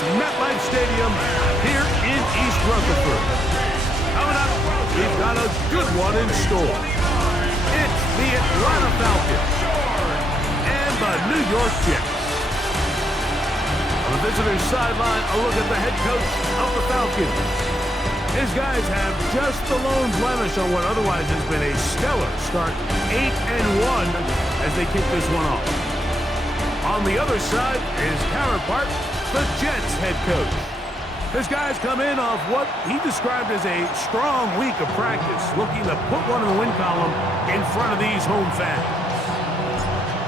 It's MetLife Stadium here in East Rutherford. Coming up, we've got a good one in store. It's the Atlanta Falcons and the New York Jets. On the visitor's sideline, a look at the head coach of the Falcons. His guys have just the lone blemish on what otherwise has been a stellar start, 8-1, as they kick this one off. On the other side, his counterpart, the Jets head coach. His guys come in off what he described as a strong week of practice, looking to put one in the win column in front of these home fans.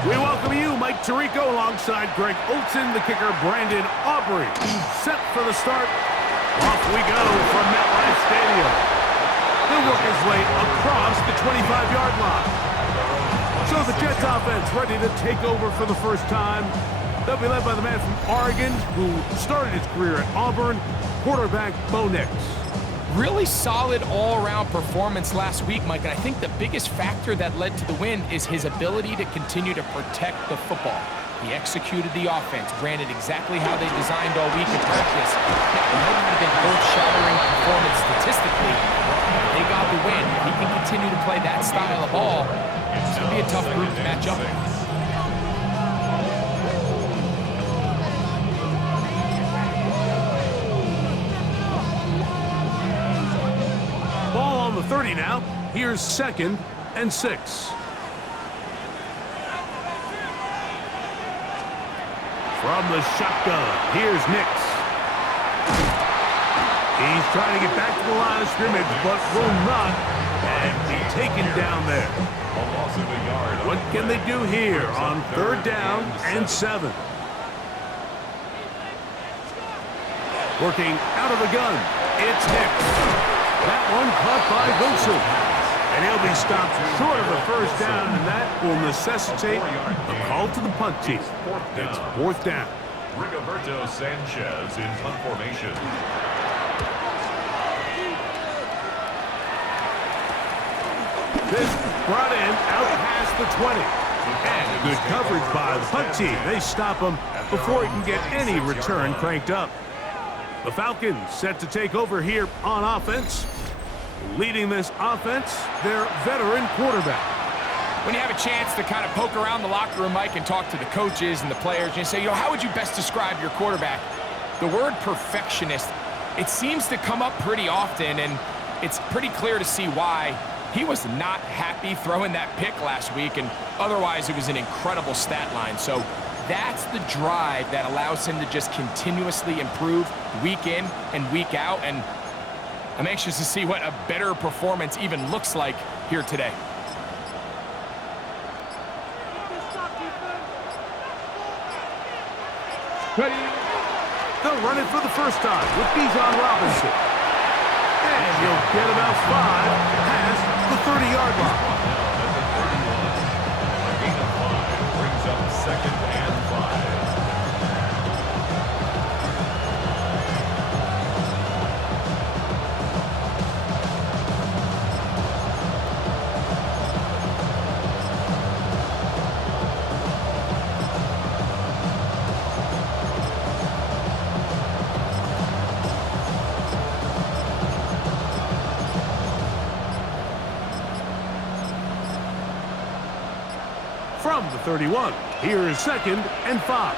We welcome you, Mike Tirico, alongside Greg Olson, the kicker, Brandon Aubrey. Set for the start. Off we go from MetLife Stadium. He'll work his way across the 25-yard line. So the Jets offense ready to take over for the first time. They'll be led by the man from Oregon who started his career at Auburn, quarterback Bo Nix. Really solid all-around performance last week, Mike, and I think the biggest factor that led to the win is his ability to continue to protect the football. He executed the offense, ran it exactly how they designed all week in practice. Now, it might not have been earth-shattering performance statistically, but they got the win. If he can continue to play that style of ball, it's going to be a tough group to match up with. Ball on the 30 now. Here's 2nd and 6. From the shotgun, here's Nix. He's trying to get back to the line of scrimmage, but will not, and be taken down there. What can they do here on 3rd down and 7? Working out of the gun, it's Nix. That one caught by Wilson. And he'll be stopped short of the first down, and that will necessitate a call to the punt team. It's 4th down. Rigoberto Sanchez in punt formation. This brought in out past the 20. And good coverage by the punt team. They stop him before he can get any return cranked up. The Falcons set to take over here on offense. Leading this offense, their veteran quarterback. When you have a chance to kind of poke around the locker room, Mike, and talk to the coaches and the players, and you say, how would you best describe your quarterback? The word perfectionist, it seems to come up pretty often, and it's pretty clear to see why. He was not happy throwing that pick last week, and otherwise it was an incredible stat line. So that's the drive that allows him to just continuously improve week in and week out, and I'm anxious to see what a better performance even looks like here today. They'll run it for the first time with Bijan Robinson. And he'll get about 5 past the 30-yard line. A gain of 5 brings up 2nd and 5. From the 31, here is 2nd and 5.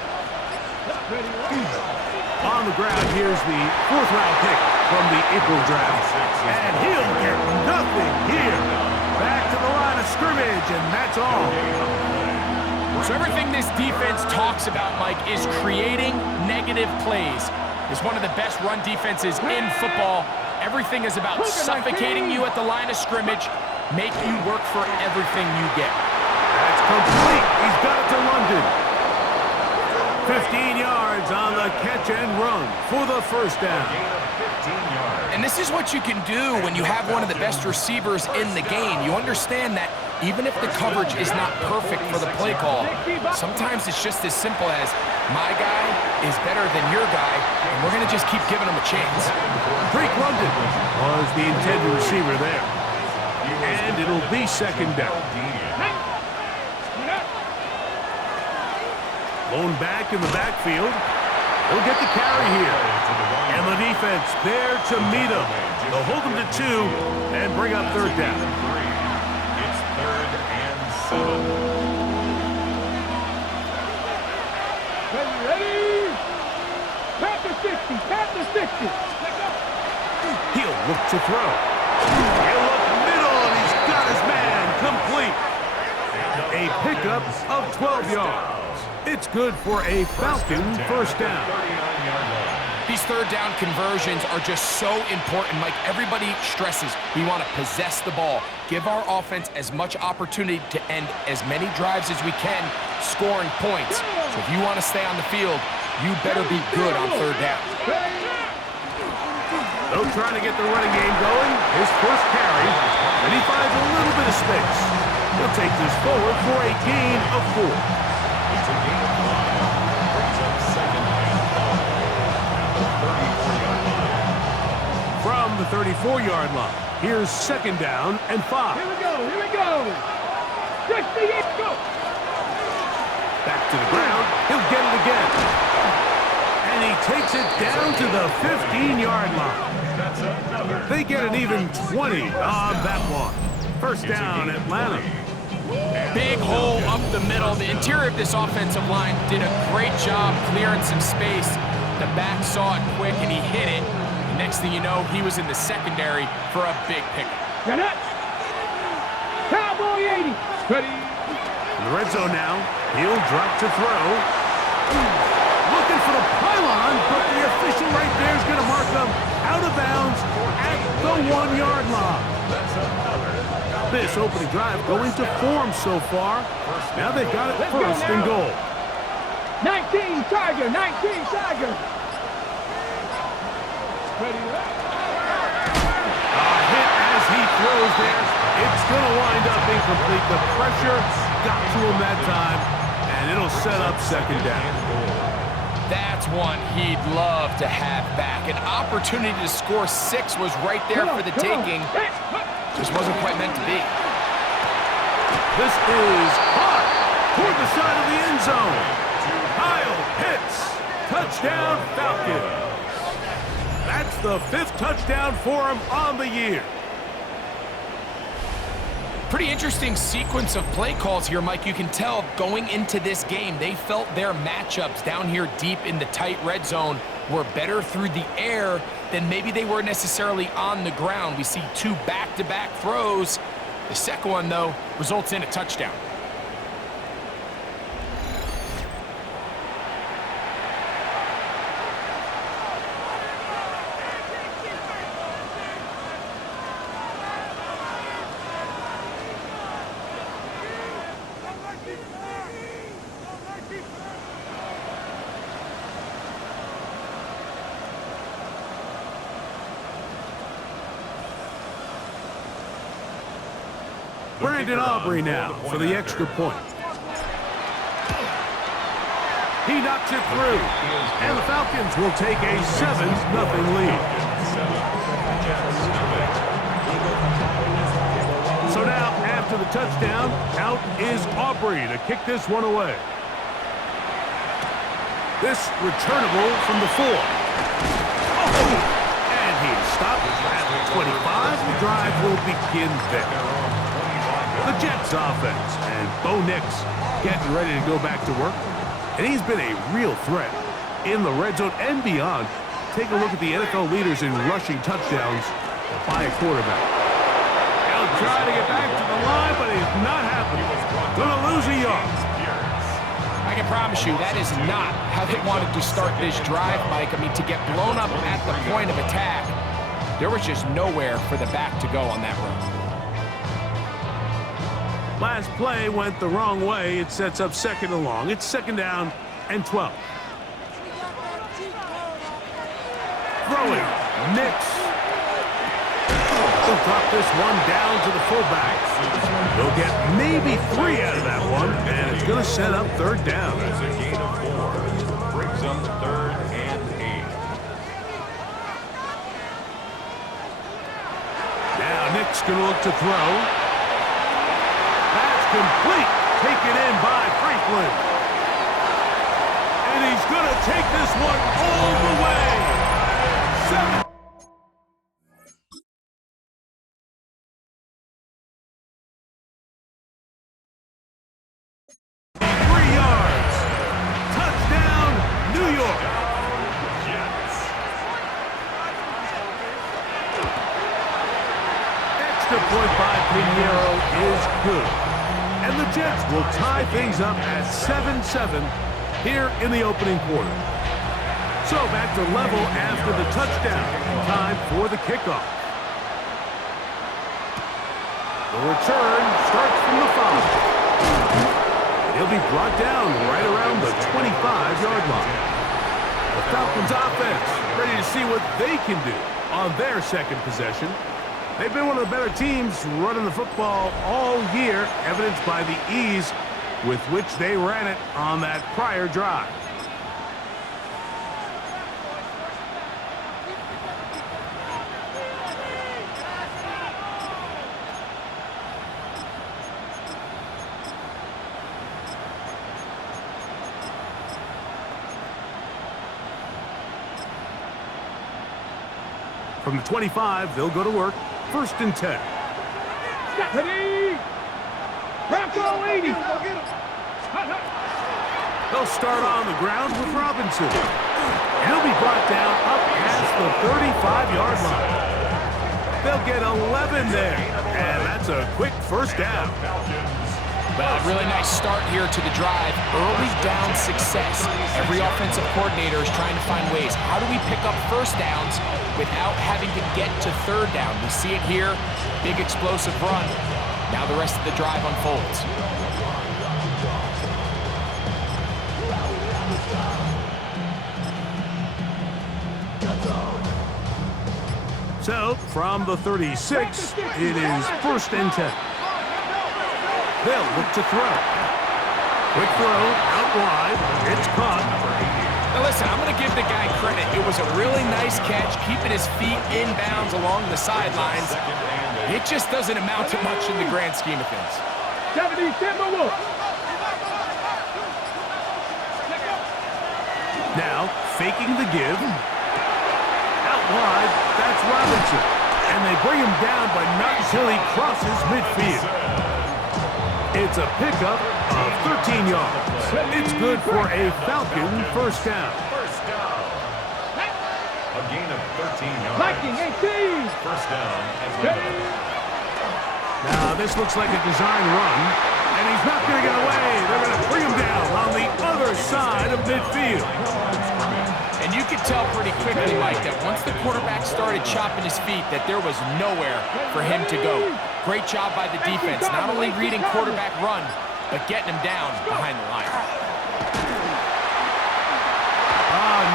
On the ground, here's the 4th-round pick from the April draft. And he'll get nothing here. Back to the line of scrimmage, and that's all. So everything this defense talks about, Mike, is creating negative plays. It's one of the best run defenses in football. Everything is about suffocating you at the line of scrimmage, make you work for everything you get. That's complete. He's got it to London. 15 yards on the catch and run for the first down. And this is what you can do when you have one of the best receivers in the game. You understand that even if the coverage is not perfect for the play call, sometimes it's just as simple as my guy is better than your guy, and we're going to just keep giving him a chance. Drake London was the intended receiver there. And it'll be 2nd down. Blown back in the backfield. He'll get the carry here. And the defense there to meet him. They'll hold him to 2 and bring up third down. It's 3rd and 7. Ready? Pat the 60. Pat the 60. He'll look to throw. He'll look middle, and he's got his man complete. A pickup of 12 yards. It's good for a Falcon first down. These third down conversions are just so important. Mike, everybody stresses we want to possess the ball, give our offense as much opportunity to end as many drives as we can, scoring points. So if you want to stay on the field, you better be good on third down. Though trying to get the running game going, his first carry, and he finds a little bit of space. He'll take this forward for a gain of 4. It's a gain of 5. Brings up 2nd and 5. From the 34-yard line, here's 2nd down and 5. Here we go. Here we go. 68. Go. Back to the ground. He'll get it again. And he takes it down to the 15-yard line. They get an even 20 on that one. First down, Atlanta. Big hole up the middle. The interior of this offensive line did a great job clearing some space. The back saw it quick, and he hit it. Next thing you know, he was in the secondary for a big pickup. Get it. Cowboy 80. Ready. In the red zone now. He'll drop to throw. Looking for the pylon, but the official right there is going to mark them out of bounds at the 1-yard line. This opening drive going to form so far. Now they've got it first and goal. 19 Tiger. 19 Tiger. Ready. A hit as he throws there. It's going to wind up incomplete. The pressure got to him that time, and it'll set up 2nd down. That's one he'd love to have back. An opportunity to score 6 was right there for the taking. Just wasn't quite meant to be. This is hot toward the side of the end zone. Kyle hits. Touchdown, Falcons. That's the 5th touchdown for him on the year. Pretty interesting sequence of play calls here, Mike. You can tell going into this game, they felt their matchups down here deep in the tight red zone were better through the air than maybe they were necessarily on the ground. We see 2 back-to-back throws. The second one, though, results in a touchdown. Brandon Aubrey now for the extra point. He knocks it through, and the Falcons will take a 7-0 lead. So now, after the touchdown, out is Aubrey to kick this one away. This returnable from the 4. And he stopped at the 25. The drive will begin there. The Jets offense, and Bo Nix getting ready to go back to work. And he's been a real threat in the red zone and beyond. Take a look at the NFL leaders in rushing touchdowns by a quarterback. He'll try to get back to the line, but he's not happening. Gonna lose a yard. I can promise you that is not how they wanted to start this drive, Mike. I mean, to get blown up at the point of attack, there was just nowhere for the back to go on that run. Last play went the wrong way. It sets up 2nd and long. It's 2nd down and 12. Throwing. Nix. He'll drop this one down to the fullback. He'll get maybe 3 out of that one, and it's going to set up 3rd down. It's a gain of 4. Brings up 3rd and 8. Now Nick's going to look to throw. Complete, taken in by Franklin. And he's gonna take this one all the way. 73 yards. Touchdown, New York. Extra point by Pinheiro is good. And the Jets will tie things up at 7-7 here in the opening quarter. So back to level after the touchdown. Time for the kickoff. The return starts from the 5. He'll be brought down right around the 25-yard line. The Falcons offense ready to see what they can do on their second possession. They've been one of the better teams running the football all year, evidenced by the ease with which they ran it on that prior drive. From the 25, they'll go to work. 1st and 10. Ready! Rambo 80! They'll start on the ground with Robinson. He'll be brought down up past the 35-yard line. They'll get 11 there, and that's a quick 1st down. Well, really nice start here to the drive. Early down success. Every offensive coordinator is trying to find ways. How do we pick up 1st downs without having to get to 3rd down? We see it here. Big explosive run. Now the rest of the drive unfolds. So, from the 36, it is 1st and 10. They'll look to throw. Quick throw, out wide. It's caught. Now listen, I'm going to give the guy credit. It was a really nice catch, keeping his feet in bounds along the sidelines. It just doesn't amount to much in the grand scheme of things. 70, Timberwolves. Now, faking the give. Out wide, that's Robinson. And they bring him down, but not until he crosses midfield. It's a pickup of 13 yards. It's good for a Falcon 1st down. A gain of 13 yards. Viking 18. 1st down and 11. Now, this looks like a design run, and he's not going to get away. They're going to bring him down on the other side of midfield. And you could tell pretty quickly, Mike, that once the quarterback started chopping his feet, that there was nowhere for him to go. Great job by the defense, not only reading quarterback run, but getting him down behind the line.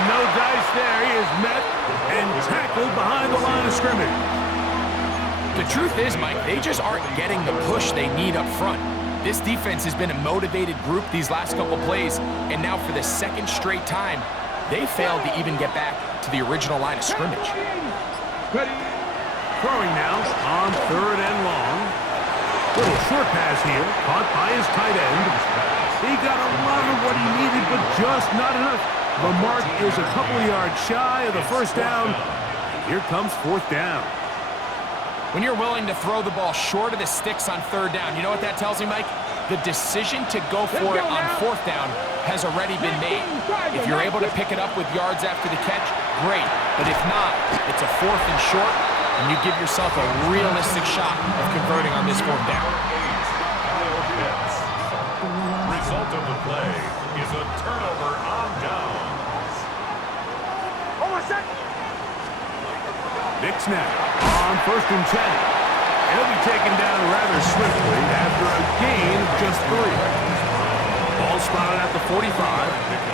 No dice there. He is met and tackled behind the line of scrimmage. The truth is, Mike, they just aren't getting the push they need up front. This defense has been a motivated group these last couple plays, and now for the 2nd straight time, they failed to even get back to the original line of scrimmage. Throwing now on 3rd and long. Little short pass here, caught by his tight end. He got a lot of what he needed, but just not enough. The mark is a couple of yards shy of the 1st down. Here comes 4th down. When you're willing to throw the ball short of the sticks on 3rd down, you know what that tells me, Mike? The decision to go for it on 4th down has already been made. If you're able to pick it up with yards after the catch, great. But if not, it's a 4th and short, and you give yourself a realistic shot of converting on this 4th down. Result of the play is a turnover on downs. Big snap on 1st and 10. He'll be taken down rather swiftly after a gain of just 3. Ball spotted at the 45.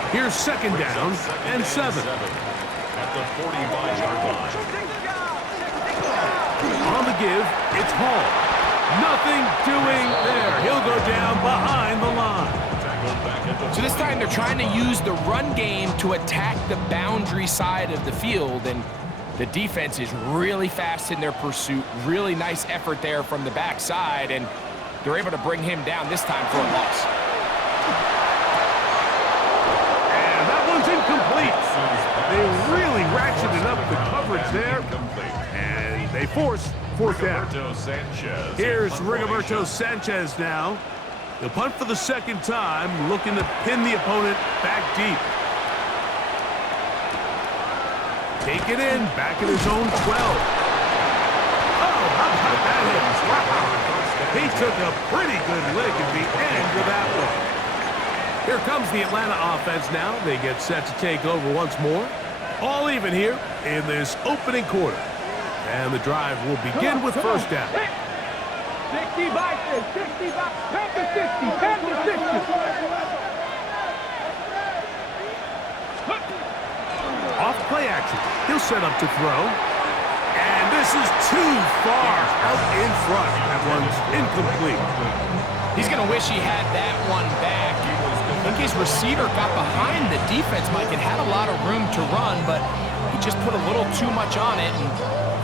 Here's 2nd down and 7. At the 45-yard line. On the give, it's Hall. Nothing doing there. He'll go down behind the line. So this time they're trying to use the run game to attack the boundary side of the field, and the defense is really fast in their pursuit. Really nice effort there from the backside, and they're able to bring him down this time for a loss. And that one's It's there, and they force fourth down. Here's Rigoberto Sanchez now. He'll punt for the second time, looking to pin the opponent back deep. Take it in, back at his own 12. Oh, how about that hit? Wow. He took a pretty good lick at the end of that one. Here comes the Atlanta offense now. They get set to take over once more. All even here in this opening quarter. And the drive will begin with first down. 60 by 60 by 60, 60. Off play action. He'll set up to throw. And this is too far out in front. That one's incomplete. He's going to wish he had that one back. I think his receiver got behind the defense, Mike, and had a lot of room to run, but he just put a little too much on it, and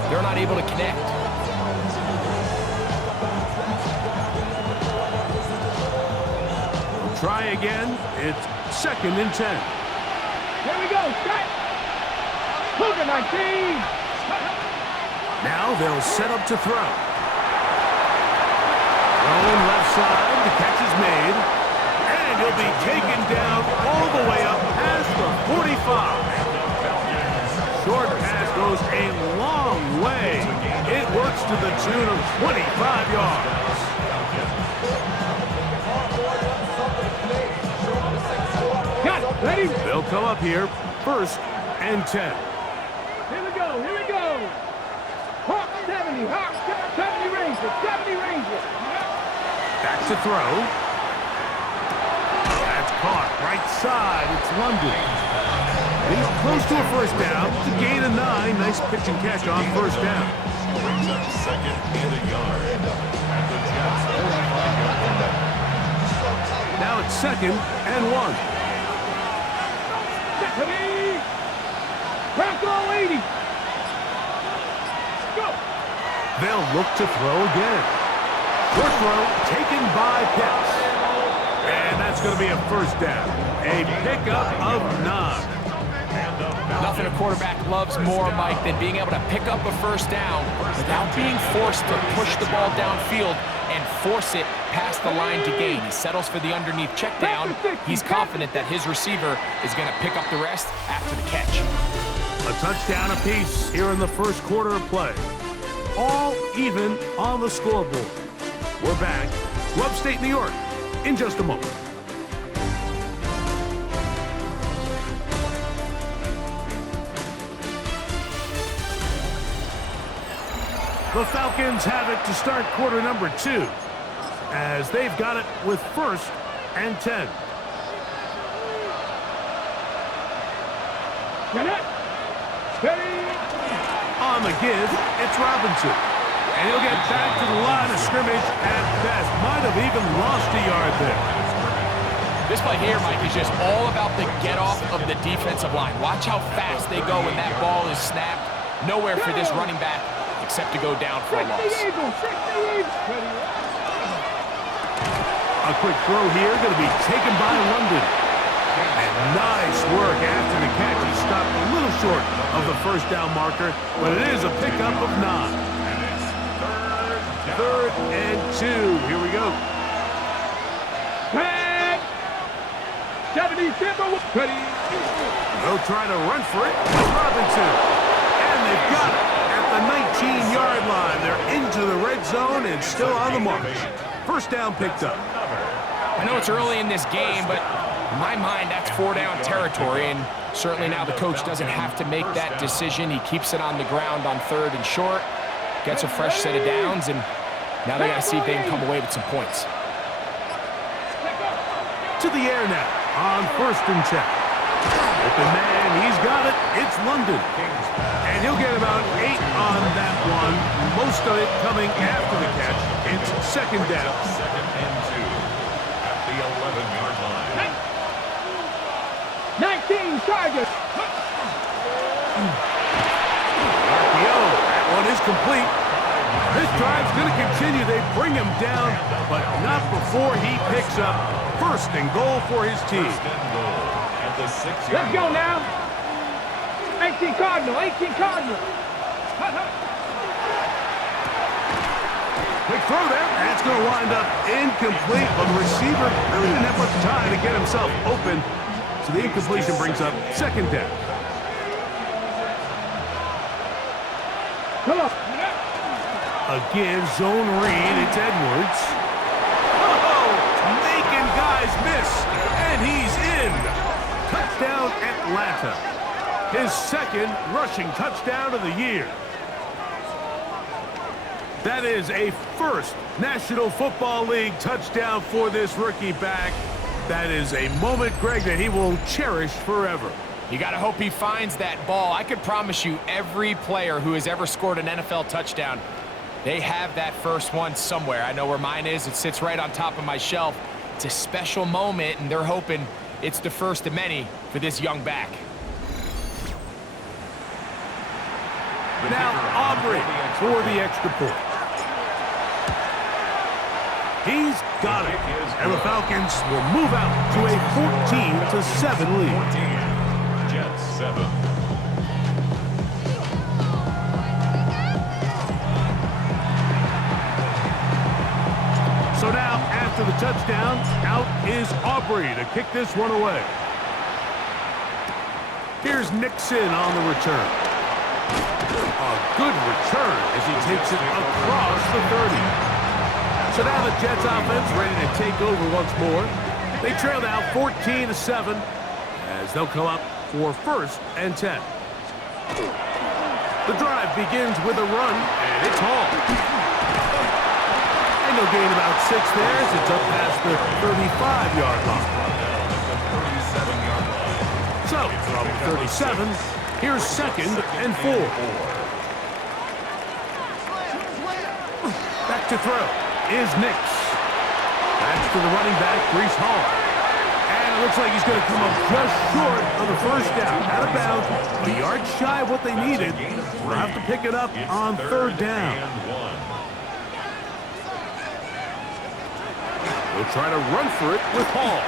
they're not able to connect. We'll try again. It's 2nd and 10. Here we go, set. Cougar 19. Now they'll set up to throw. Thrown left side, the catch is made. And he'll be taken down all the way up past the 45. Short pass goes a long way. It works to the tune of 25 yards. Got it, ready? They'll come up here, 1st and 10. Here we go. Hawk 70, Hawk 70 Ranger. Back to throw. That's caught right side. It's London. He's close to a first down. To gain a 9. Nice pitch and catch on first down. Brings up 2nd and a yard. At the Jets' 45-yard line. Now it's 2nd and 1. Crack all 80. Go. They'll look to throw again. Short throw taken by Pitts. And that's going to be a first down. A pickup of 9. Nothing a quarterback loves more, Mike, than being able to pick up a first down without being forced to push the ball downfield and force it past the line to gain. He settles for the underneath check down. He's confident that his receiver is going to pick up the rest after the catch. A touchdown apiece here in the first quarter of play. All even on the scoreboard. We're back to upstate New York in just a moment. The Falcons have it to start quarter number 2 as they've got it with 1st and 10. Get it. Steady. On the give, it's Robinson. And he'll get back to the line of scrimmage at best. Might have even lost a yard there. This play here, Mike, is just all about the get-off of the defensive line. Watch how fast they go when that ball is snapped. Nowhere for this running back except to go down for a loss. A quick throw here, going to be taken by London. And nice work after the catch. He stopped a little short of the first down marker, but it is a pickup of 9. And it's 3rd and 2. Here we go. 70 Timber. They'll try to run for it with Robinson. And they've got it at the 19-yard line. They're into the red zone and still on the march. First down picked up. I know it's early in this game, but in my mind, that's 4-down territory, and certainly now the coach doesn't have to make that decision. He keeps it on the ground on 3rd and short, gets a fresh set of downs, and now they got to see if they can come away with some points. To the air now on 1st and 10. Open man, he's got it. It's London. And he'll get about 8 on that one. Most of it coming after the catch. It's 2nd down. 2nd and 2 at the 11-yard line. 19 Chargers. RPO, that one is complete. This drive's going to continue. They bring him down, but not before he picks up 1st and goal for his team. 1st and goal at the 6-yard line. Let's go now. 18 Cardinal, 18 Cardinal. Quick throw there, and it's going to wind up incomplete, but the receiver really didn't have much time to get himself open, so the incompletion brings up second down. Come on. Again, zone read, it's Edwards. Oh, making guys miss, and he's in. Touchdown, Atlanta. His second rushing touchdown of the year. That is a first National Football League touchdown for this rookie back. That is a moment, Greg, that he will cherish forever. You got to hope he finds that ball. I could promise you every player who has ever scored an NFL touchdown, they have that first one somewhere. I know where mine is. It sits right on top of my shelf. It's a special moment, and they're hoping it's the first of many for this young back. Now Aubrey for the extra point. He's got it. And the Falcons will move out to a 14-7 lead. 14, Jets 7. So now, after the touchdown, out is Aubrey to kick this one away. Here's Nixon on the return. A good return as he takes it across the 30. So now the Jets offense ready to take over once more. They trail now 14-7 as they'll come up for 1st and 10. The drive begins with a run, and it's Hall. And they'll gain about 6 there as it's up past the 35-yard line. So from 37, here's 2nd and 4. Back to throw is Nix. That's to the running back, Breece Hall. And it looks like he's going to come up just short of the first down. Out of bounds, a yard shy of what they needed. They'll have to pick it up on 3rd down. They'll try to run for it with Hall.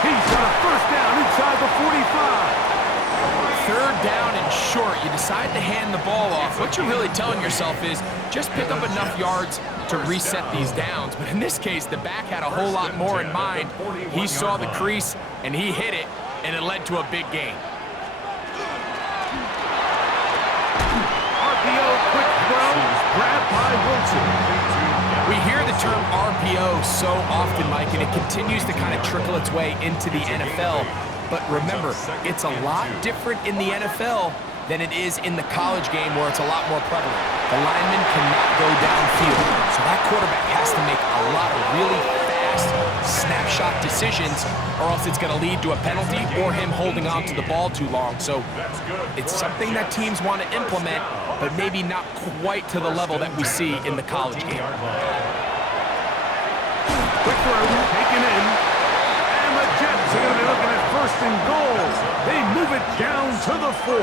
He's got a 1st down inside the 45. 3rd down and short. You decide to hand the ball off. What you're really telling yourself is just pick up enough yards to reset these downs. But in this case, the back had a whole lot more in mind. He saw the crease, and he hit it, and it led to a big gain. RPO quick throw, grabbed by Wilson. We hear the term RPO so often, Mike, and it continues to kind of trickle its way into the NFL. But remember, it's a lot different in the NFL than it is in the college game where it's a lot more prevalent. The lineman cannot go downfield, so that quarterback has to make a lot of really fast snapshot decisions, or else it's going to lead to a penalty or him holding on to the ball too long. So it's something that teams want to implement, but maybe not quite to the level that we see in the college game. Quick throw, taken in. And the Jets are going to be looking at 1st and goal. They move it down to the 4.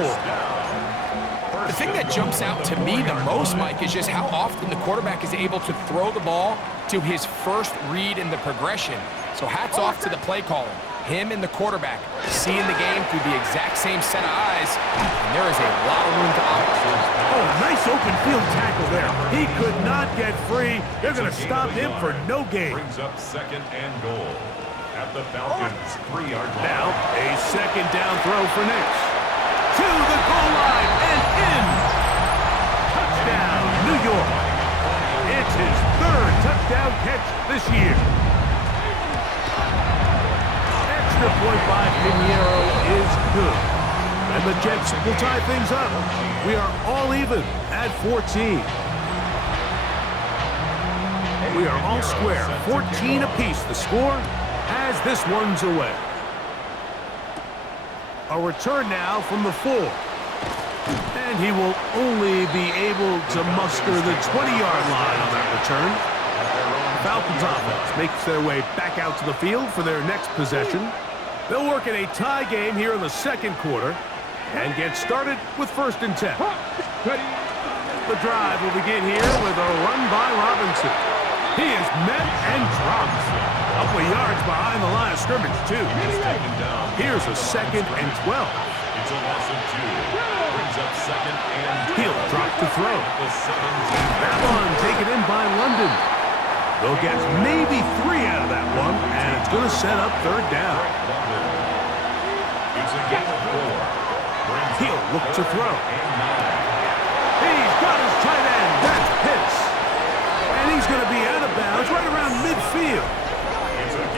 The thing that jumps out to me the most, Mike, is just how often the quarterback is able to throw the ball to his first read in the progression. So hats off to the play caller. Him and the quarterback seeing the game through the exact same set of eyes, and there is a lot of room to operate. Oh, nice open field tackle there. He could not get free. They're going to stop him for no gain. Brings up 2nd and goal at the Falcons 3-yard line. Now, a 2nd down throw for Nix. To the goal line and in. Touchdown, New York. It's his 3rd touchdown catch this year. Extra point by Pinheiro is good. And the Jets will tie things up. We are all even at 14. We are all square. 14 apiece the score as this one's away. A return now from the 4. And he will only be able to muster the 20-yard line on that return. Falcons offense makes their way back out to the field for their next possession. They'll work in a tie game here in the 2nd quarter and get started with 1st and 10. The drive will begin here with a run by Robinson. He is met and dropped. A couple of yards behind the line of scrimmage, too. Here's a 2nd and 12. It's a loss of 2. Brings up second and He'll drop to throw. That one taken in by London. They'll get maybe 3 out of that one, and it's going to set up third down. It's a game of 4. He'll look to throw. He's got his tight end. That's Pitts. And he's going to be out of bounds right around midfield.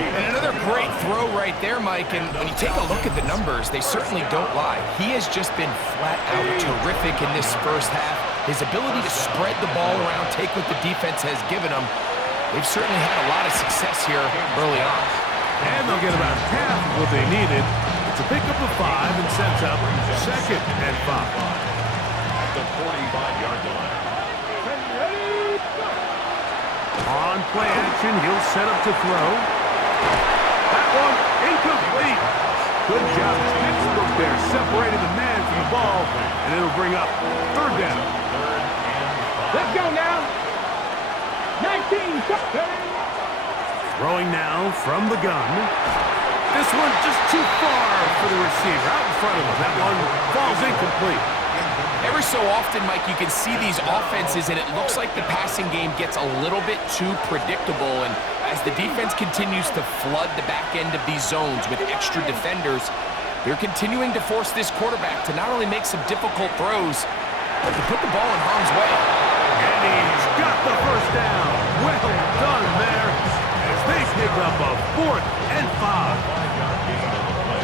And another great throw right there, Mike. And when you take a look at the numbers, they certainly don't lie. He has just been flat out terrific in this first half. His ability to spread the ball around, take what the defense has given him, they've certainly had a lot of success here early on. And they'll get about half of what they needed. It's a pickup of 5 and sets up second and 5. At the 45-yard line. On play action, he'll set up to throw. That one incomplete. Good job, textbook there, separating the man from the ball, and it'll bring up third down. Let's go now. 19. Throwing now from the gun. This one just too far for the receiver, out in front of him. That one falls incomplete. Every so often, Mike, you can see these offenses, and it looks like the passing game gets a little bit too predictable. And as the defense continues to flood the back end of these zones with extra defenders, they're continuing to force this quarterback to not only make some difficult throws, but to put the ball in harm's way. And he's got the first down. Well done there as they pick up a 4th and 5.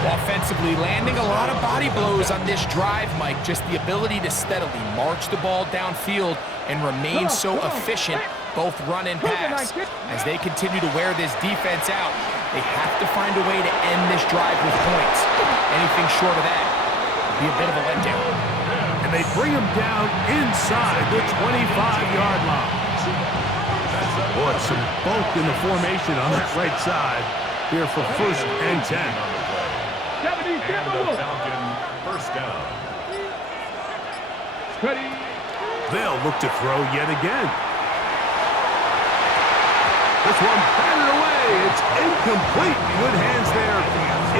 Offensively, landing a lot of body blows on this drive, Mike. Just the ability to steadily march the ball downfield and remain so efficient, both run and pass. As they continue to wear this defense out, they have to find a way to end this drive with points. Anything short of that would be a bit of a letdown. And they bring him down inside the 25-yard line. Boy, some bulk in the formation on that right side here for 1st and 10. And the Falcon first down. Ready. They'll look to throw yet again. This one batted away. It's incomplete. Good hands there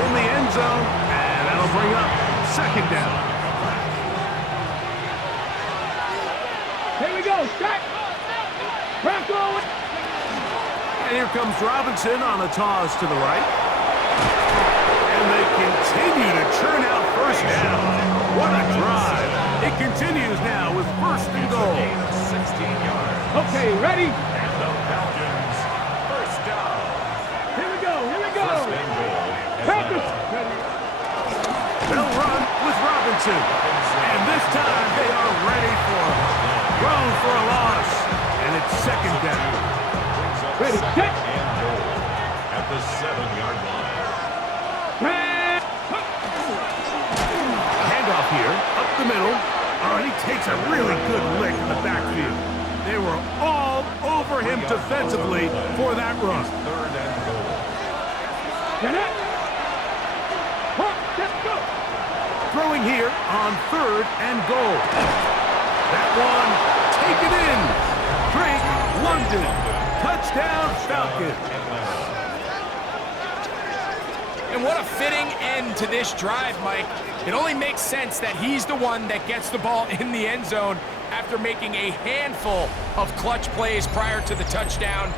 in the end zone, and that'll bring up second down. Here we go. Shot. Bronco. And here comes Robinson on a toss to the right. And they continue to churn out first down. What a drive. It continues now with 1st and goal. 16 yards. Okay, ready? And the Falcons first down. Here we go. Here we go. First and goal. Falcons. Ready. They'll run with Robinson. And this time they are ready for him. Thrown for a loss. And it's second down. Ready. Set. And goal at the 7-yard line. Handoff here, up the middle. Oh, he takes a really good lick in the backfield. They were all over him defensively for that run. 3rd and goal. Let's go. Throwing here on 3rd and goal. That one taken in. Drake London. Touchdown Falcons. And what a fitting end to this drive, Mike. It only makes sense that he's the one that gets the ball in the end zone after making a handful of clutch plays prior to the touchdown.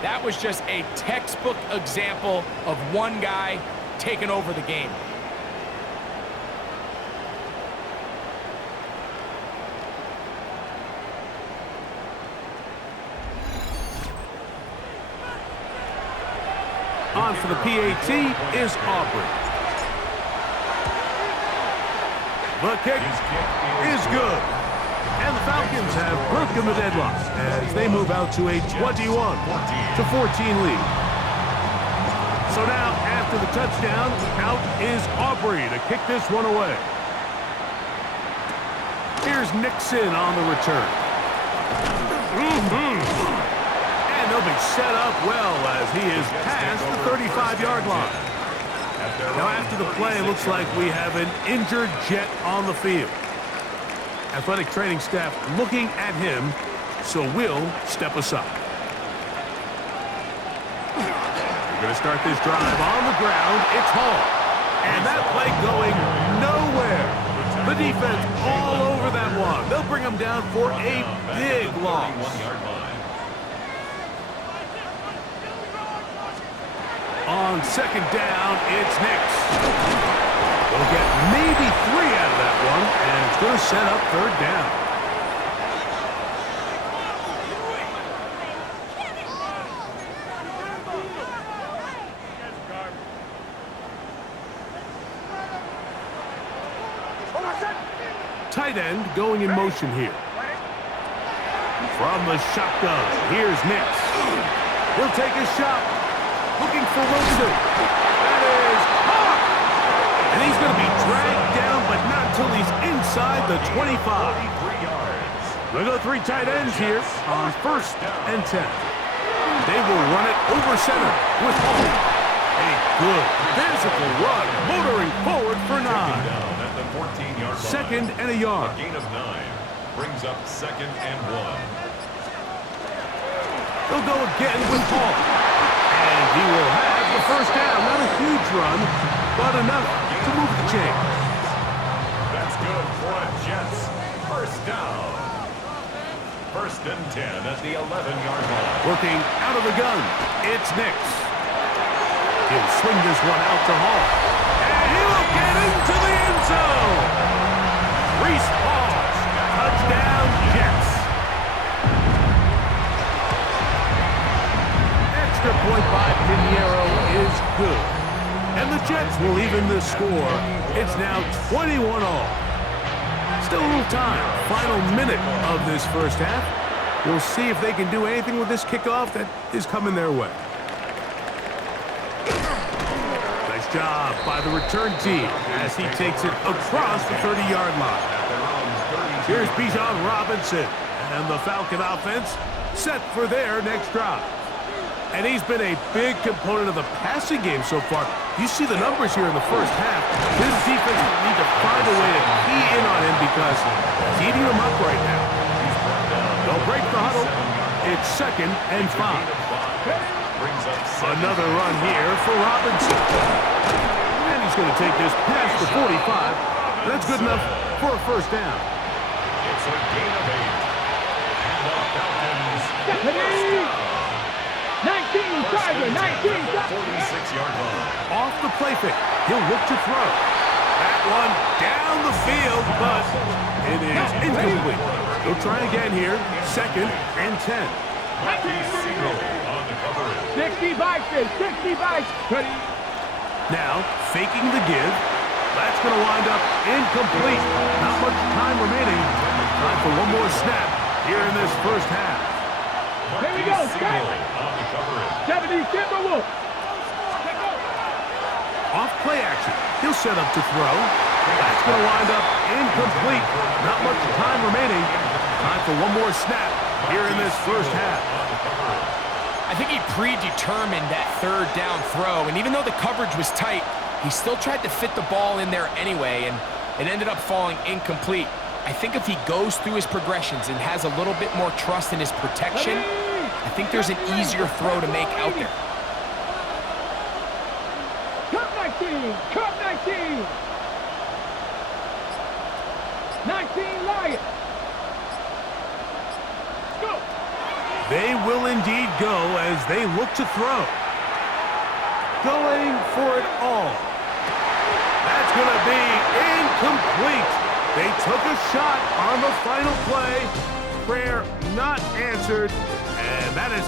That was just a textbook example of one guy taking over the game. On for the PAT is Aubrey. The kick is good. And the Falcons have broken the deadlock as they move out to a 21-14 lead. So now, after the touchdown, out is Aubrey to kick this one away. Here's Nixon on the return. And they'll be set up well as he is past the 35-yard line. Now, after the play, it looks like we have an injured Jet on the field. Athletic training staff looking at him, so we'll step aside. We're going to start this drive on the ground. It's Hall. And that play going nowhere. The defense all on. They'll bring him down for a big loss. 31-yard line. On second down, it's Nix. They'll get maybe 3 out of that one, and it's going to set up third down. Tight end going in motion here. From the shotgun, here's Nix. He'll take a shot. Looking for Wilson. That is caught. And he's going to be dragged down, but not until he's inside the 25. 43 yards. We'll go 3 tight ends here on first and 10. They will run it over center with Hall. A good physical run, motoring forward for 9. Down at the 14-yard line. Second and a yard. A gain of 9 brings up second and 1. They'll go again with Hall. And he will have the first down. Not a huge run, but enough to move the chains. That's good for a Jets first down. First and 10 at the 11-yard line. Working out of the gun, it's Nix. He'll swing this one out to Hall. And he will get into the end zone. Reese Hall, touchdown Jets. Extra point by Pinheiro is good. And the Jets will even the score. It's now 21 all. Still a little time. Final minute of this first half. We'll see if they can do anything with this kickoff that is coming their way. Nice job by the return team as he takes it across the 30-yard line. Here's Bijan Robinson and the Falcon offense set for their next drive. And he's been a big component of the passing game so far. You see the numbers here in the first half. This defense will need to find a way to key in on him because he's eating them up right now. They'll break the huddle. It's second and 5. Another run here for Robinson. And he's going to take this past the 45. That's good enough for a first down. It's a gain of 8. And the Falcons first down. 19, Tiger, 19, 46-yard line. Off the play fake. He'll look to throw. That one down the field, but it is incomplete. He'll try again here. Second and 10. On the coverage. 60 bikes, 60 bikes. Now, faking the give. That's going to wind up incomplete. Not much time remaining. Time for one more snap here in this first half. Here we go, snap. On the coverage. 70 Timberwolves. Off play action. He'll set up to throw. That's going to wind up incomplete. Not much time remaining. Time for one more snap here in this first half. I think he predetermined that third down throw, and even though the coverage was tight, he still tried to fit the ball in there anyway, and it ended up falling incomplete. I think if he goes through his progressions and has a little bit more trust in his protection, I think there's an easier throw to make out there. Cup 19, Cup 19. 19 Lions. Go. They will indeed go as they look to throw. Going for it all. That's going to be incomplete. They took a shot on the final play. Prayer not answered, and that is